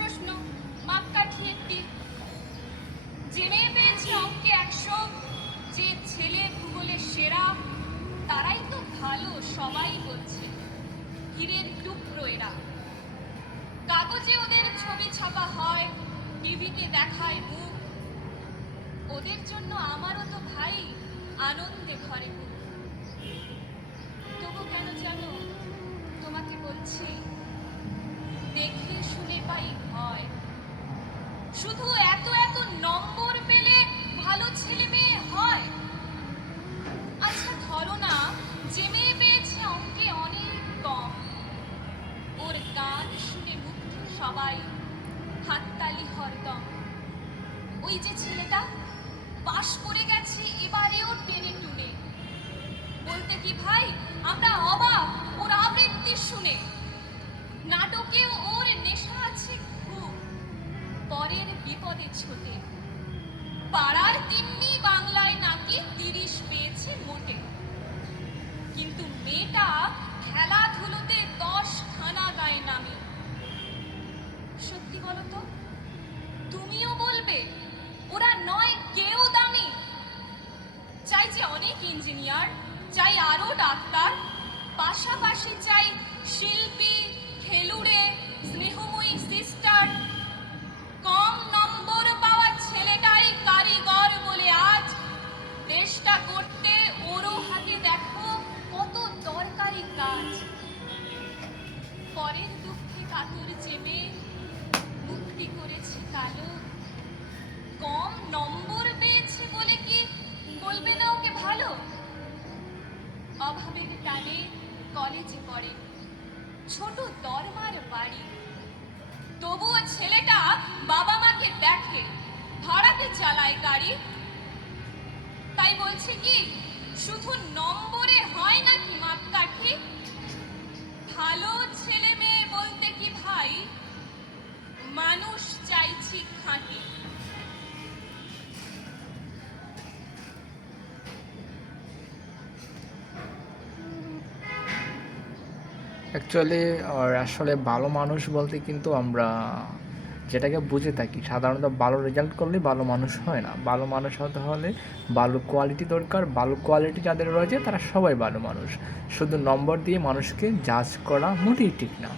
প্রশ্ন মাপকাঠি একটি জেনে পেয়েছে অঙ্কে একশো। যে ছেলে ভূগোলের সেরা, তারাই তো ভালো, সবাই বলছে। হিরের টুকরো এরা। কাগজে ওদের ছবি ছাপা হয়, টিভিতে দেখায় মুখ। ওদের জন্য আমারও তো ভাই আনন্দে ঘরে মুখ। তবু কেন জানো, তোমাকে বলছি হাততালি হরদম। ওই যে ছেলেটা পাশ করে গেছে, এবারেও টেনে টুনে। বলতে কি ভাই, আমরা অবাক, ওর আবৃত্তি শুনে। নাটকেও ওর নেশা আছে খুব, পরের বিপদে ছোটে। পাড়ার তিন্নি তুমিও ওরা নয়, কেউ দামি। চাই যে অনেক ইঞ্জিনিয়ার, চাই আরও ডাক্তার, পাশাপাশি চাই শিল্পী, খেলুড়ে, স্নেহময়ী সিস্টার কম নম্বর পাওয়া ছেলেটাই কারিগর বলে আজ দেশটা করতে ওরও হাতে দেখো কত দরকারি কাজ। পরের দুঃখে কাতর চেপে পড়ে ছোট দরমার বাড়ি। তবুও ছেলেটা বাবা মাকে দেখে, ভাড়াতে চালায় গাড়ি। তাই বলছে কি, শুধু নম্বরে হয় নাকি মাপকাঠি? অ্যাকচুয়ালি আসলে ভালো মানুষ বলতে কিন্তু আমরা যেটাকে বুঝে থাকি, সাধারণত ভালো রেজাল্ট করলে ভালো মানুষ হয় না। ভালো মানুষ হতে হলে ভালো কোয়ালিটি দরকার, ভালো কোয়ালিটি যাদের রয়েছে তারা সবাই ভালো মানুষ। শুধু নম্বর দিয়ে মানুষকে জাজ করা মোটেই ঠিক না।